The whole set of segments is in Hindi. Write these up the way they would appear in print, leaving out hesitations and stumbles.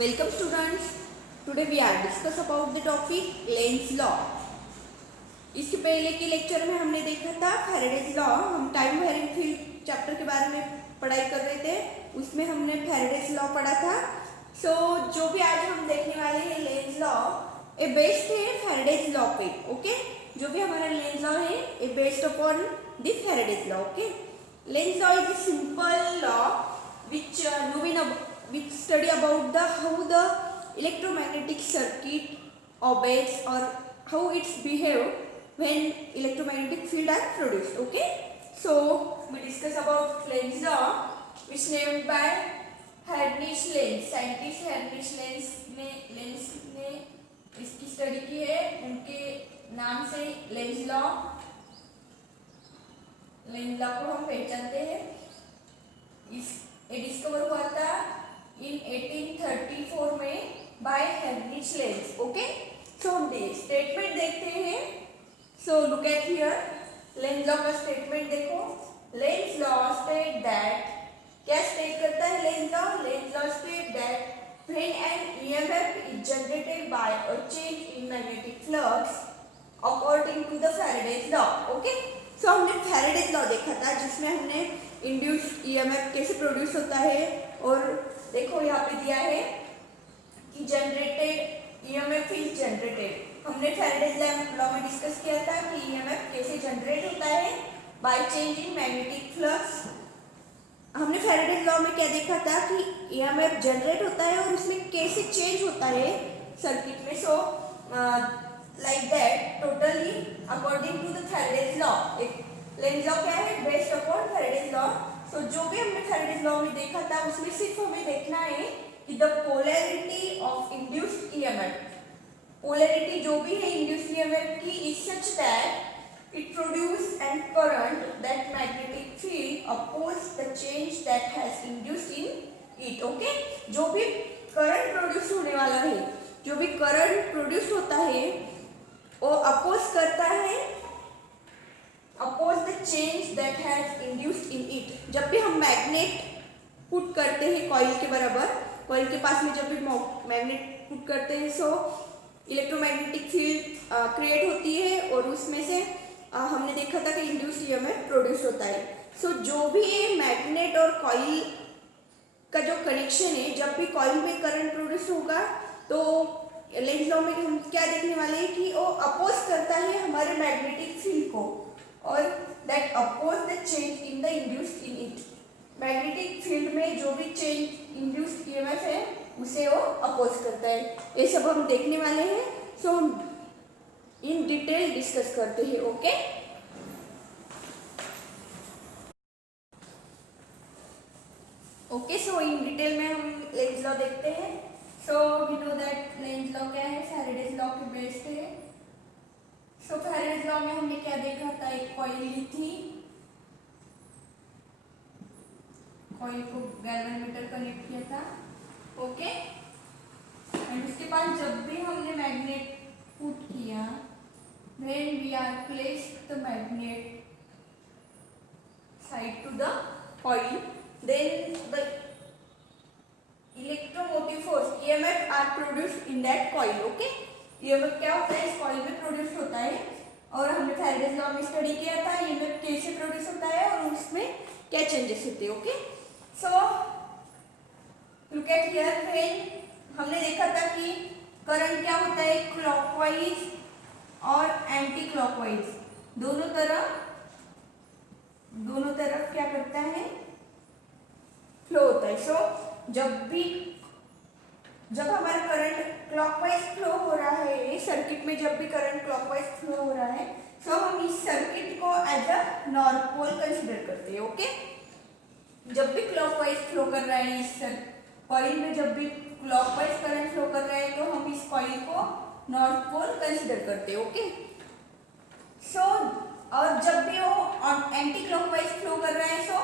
Welcome students. Today we are discuss about the topic Lenz law. इसके पहले के लेक्चर में हमने देखा था फैराडेज लॉ. हम टाइम वेरिंग फील्ड चैप्टर के बारे में पढ़ाई कर रहे थे. उसमें हमने फैराडेज लॉ पढ़ा था. जो भी आज हम देखने वाले हैं लेंज लॉ, ये बेस्ड है फैराडेज लॉ पे. ओके, जो भी हमारा लेंज लॉ है ये based upon the Faraday's law. Okay, Lenz law is a simple law which study about how the electromagnetic circuit obeys or how it's behave when electromagnetic field are produced. Okay, so we discuss about Lenz law, which named by Heinrich Lenz. Scientist Heinrich Lenz ने इसकी स्टडी की है. उनके नाम से लेंज लॉ को हम पहचानते हैं. ये डिस्कवर हुआ था इन 1834 में बाय हेनरिच लेंज. ओके, सो हम स्टेटमेंट देखते हैं. So look at here, Lenz law का स्टेटमेंट देखो. लेंज लॉ स्टेट दैट, क्या स्टेट करता है Lenz law? Lenz law state that when an EMF is generated by a change in magnetic flux according to the Faraday's law. Okay, so हमने फैराडेज लॉ देखा था जिसमें हमने इंड्यूस्ड ईएमएफ कैसे प्रोड्यूस होता है. और देखो यहाँ पे दिया है कि जनरेटेड ईएमएफ इज जनरेटेड. हमने फैराडेज लॉ में डिस्कस किया था कि ईएमएफ कैसे जनरेट होता है by change in magnetic flux. हमने फैराडेज लॉ में क्या देखा था कि ईएमएफ जनरेट होता है और उसमें कैसे चेंज होता है सर्किट में. So like that totally according to the Faraday's law. Lenz law क्या है? Based upon Faraday's law. So जो भी हमने फैराडेज लॉ में देखा था उसमें सिर्फ हमें देखना है कि the polarity of induced EMF, polarity जो भी है इंड्यूस्ड ईएमएफ की is such that it produce and current that magnetic field oppose the change that has induced in it. Okay, जो भी करंट प्रोड्यूस होने वाला है, जो भी करंट प्रोड्यूस होता है वो अपोज करता है, oppose the change that has induced in it. जब भी हम मैग्नेट पुट करते हैं कॉइल के बराबर, कॉइल के पास में जब भी मैग्नेट पुट करते हैं सो इलेक्ट्रोमैग्नेटिक फील्ड क्रिएट होती है और उसमें से हमने देखा था कि इंड्यूस्ड ईएमएफ प्रोड्यूस होता है. सो जो भी मैग्नेट और कॉइल का जो कनेक्शन है, जब भी कॉइल में करंट प्रोड्यूस होगा तो लेंज लॉ में हम क्या देखने वाले हैं कि वो अपोज करता है हमारे मैग्नेटिक फील्ड को और that oppose the change in the induced in it. Magnetic field में जो भी चेंज इंड्यूस्ड ईएमएफ है उसे वो अपोज करता है. ये सब हम देखने वाले हैं. सो हम इन डिटेल डिस्कस करते हैं. ओके, सो इन डिटेल में हम लेंज लॉ देखते हैं. So we know that Lenz law क्या है? फैराडेज लॉ के बेस्ड है. सो फैराडेज लॉ में हमने क्या देखा था? एक कॉइल ली थी, कॉइल को गैल्वेनोमीटर कनेक्ट किया था. ओके, एंड उसके बाद जब भी हमने मैग्नेट पुट किया, when we are placed the magnet side to the coil, then the electromotive force EMF are produced in that coil. Okay, EMF क्या होता है? इस कॉइल में प्रोड्यूस होता है और हमने फैराडेज लॉ में स्टडी किया था EMF कैसे प्रोड्यूस होता है और उसमें क्या चेंजेस होते हैं. Okay, so look at here. When हमने देखा था कि करंट क्या होता है? क्लॉकवाइज और एंटी क्लॉकवाइज दोनों तरफ क्या करता है? फ्लो होता है. सो जब हमारा करंट क्लॉकवाइज फ्लो हो रहा है सर्किट में, जब भी करंट क्लॉकवाइज फ्लो हो रहा है सो हम इस सर्किट को as a north pole consider करते हैं. ओके, जब भी क्लॉकवाइज फ्लो कर रहा है इस कॉइल में, जब भी क्लॉकवाइज करंट फ्लो कर रहा है तो हम इस कॉइल को नॉर्थ पोल कंसीडर करते हैं. ओके, सो और जब भी वो एंटी क्लॉकवाइज फ्लो कर रहा है सो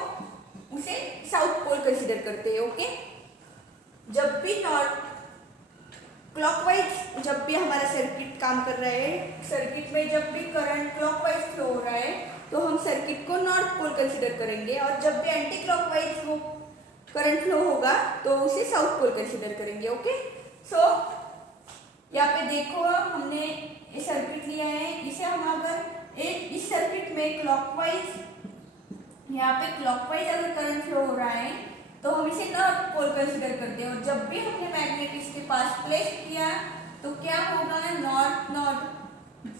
उसे साउथ पोल कंसीडर करते हैं. ओके, जब भी नॉर्थ क्लॉकवाइज, जब भी हमारा सर्किट काम कर रहा है, सर्किट में जब भी करंट क्लॉकवाइज फ्लो हो रहा है तो हम सर्किट को नॉर्थ पोल कंसीडर करेंगे. और जब भी एंटी क्लॉकवाइज वो करंट फ्लो होगा तो उसे साउथ पोल कंसिडर करेंगे। ओके, सो यहाँ पे देखो हमने ये सर्किट लिया है, इसे हम अगर इस सर्किट में क्लॉकवाइज, यहाँ पे क्लॉकवाइज अगर करंट फ्लो हो रहा है तो हम इसे नॉर्थ पोल कंसिडर करते हैं। और जब भी हमने मैग्नेट इसके पास प्लेस किया तो क्या होगा, नॉर्थ नॉर्थ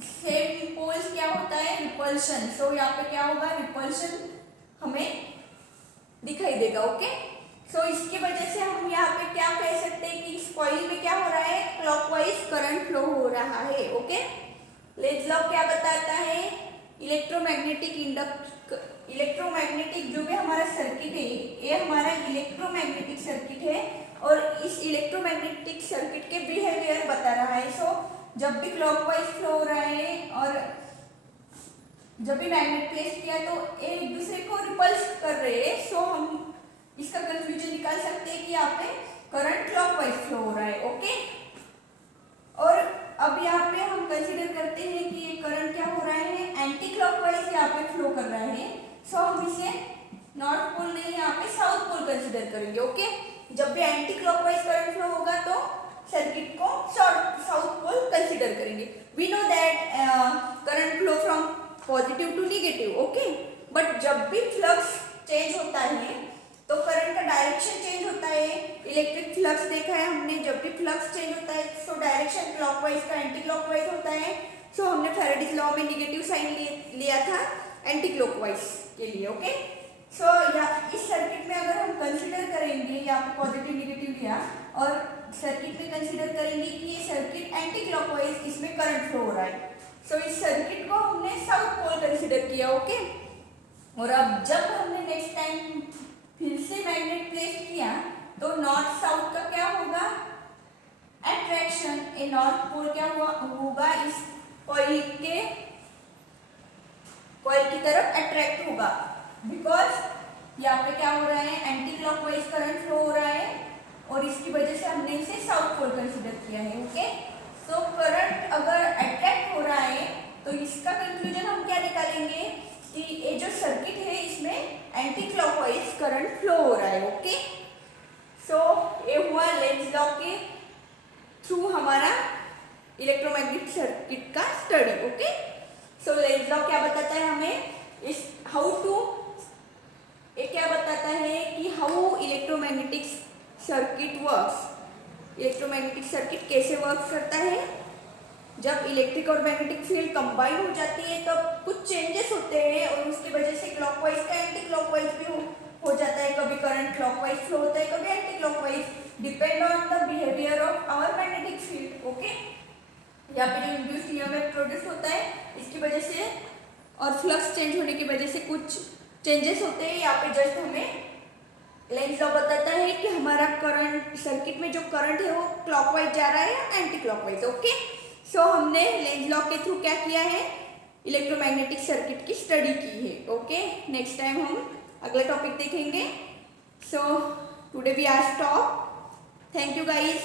सेम पोल्स क्या होता है, रिपल्शन। सो यहाँ पे क्या होगा, रिपल्शन हमें दिखाई देगा। ओके, सो इसकी वजह से हम यहाँ पे क्या कह सकते हैं कि इस कॉइल में क्या हो रहा है, क्लॉकवाइज करंट फ्लो हो रहा है। ओके, लेंज लॉ क्या बताता है, इलेक्ट्रोमैग्नेटिक जो भी हमारा सर्किट है, ये हमारा इलेक्ट्रोमैग्नेटिक सर्किट है और इस इलेक्ट्रोमैग्नेटिक सर्किट के बिहेवियर बता रहा है। सो जब भी क्लॉकवाइज फ्लो हो रहा है और जब भी मैग्नेट प्लेस किया तो एक दूसरे को रिपल्स कर रहे हैं। सो हम इसका कंक्लूजन निकाल सकते हैं कि यहाँ पे करंट क्लॉकवाइज फ्लो हो रहा है। ओके, और अब यहाँ पे हम कंसीडर करते हैं कि ये करंट क्या हो रहा है, एंटी क्लॉकवाइज यहाँ पे फ्लो कर रहा है। सो हम इसे नॉर्थ पोल नहीं, यहाँ पे साउथ पोल कंसीडर करेंगे। ओके, जब भी एंटी क्लॉकवाइज करंट फ्लो होगा तो सर्किट को साउथ पोल कंसीडर करेंगे। We know that current flow from positive to negative. Okay, but जब भी फ्लक्स चेंज होता है तो करंट का डायरेक्शन चेंज होता है। इलेक्ट्रिक फ्लक्स देखा है हमने, जब भी फ्लक्स चेंज होता है सो डायरेक्शन क्लॉकवाइज का एंटी क्लॉकवाइज होता है। सो हमने फैराडेज लॉ में नेगेटिव साइन लिया था एंटी क्लॉकवाइज के लिए। ओके, सो इस सर्किट में अगर हम कंसीडर करेंगे, यहाँ पे पॉजिटिव नेगेटिव लिया और सर्किट में कंसीडर करेंगे कि ये सर्किट एंटी क्लॉकवाइज, इसमें करंट फ्लो हो रहा है। सो इस सर्किट को हमने साउथ पोल कंसीडर किया। ओके, और अब जब हमने नेक्स्ट टाइम फिर से मैग्नेट प्लेस किया तो नॉर्थ साउथ का क्या होगा, अट्रैक्शन। ए नॉर्थ पोल क्या होगा, इस कॉइल की तरफ अट्रैक्ट होगा, बिकॉज यहाँ पे क्या हो रहा है, एंटी क्लॉकवाइज करंट फ्लो हो रहा है और इसकी वजह से हमने इसे साउथ पोल कंसीडर किया है। ओके, सो करंट अगर अट्रैक्ट हो रहा है तो इसका कंक्लूजन हम क्या निकालेंगे कि ये जो सर्किट है इसमें एंटी क्लॉकवाइज करंट फ्लो हो रहा है। ओके, सो ये हुआ लेंज लॉ के थ्रू हमारा इलेक्ट्रोमैग्नेटिक सर्किट का स्टडी। ओके, सो लेंज लॉ क्या बताता है हमें, इस ये क्या बताता है कि how electromagnetic circuit works. Electromagnetic circuit कैसे वर्क करता है, जब इलेक्ट्रिक और मैग्नेटिक फील्ड कंबाइन हो जाती है तब कुछ चेंजेस होते हैं और उसकी वजह से क्लॉकवाइज का एंटी क्लॉकवाइज भी हो जाता है। कभी करंट क्लॉकवाइज फ्लो होता है, कभी anticlockwise, depend on the behaviour of our magnetic field. Okay, यहाँ पे जो इंड्यूस्ड ईएमएफ प्रोड्यूस होता है इसकी वजह से और फ्लक्स चेंज होने की वजह से कुछ चेंजेस होते हैं। यहाँ पे जस्ट हमें लेंज लॉ बताता है कि हमारा करंट सर्किट में जो करंट है वो क्लॉकवाइज जा रहा है या एंटी क्लॉकवाइज। ओके, सो हमने लेंज लॉ के थ्रू क्या किया है, इलेक्ट्रोमैग्नेटिक सर्किट की स्टडी की है। ओके, नेक्स्ट टाइम हम अगला टॉपिक देखेंगे। So today we are stop. Thank you guys.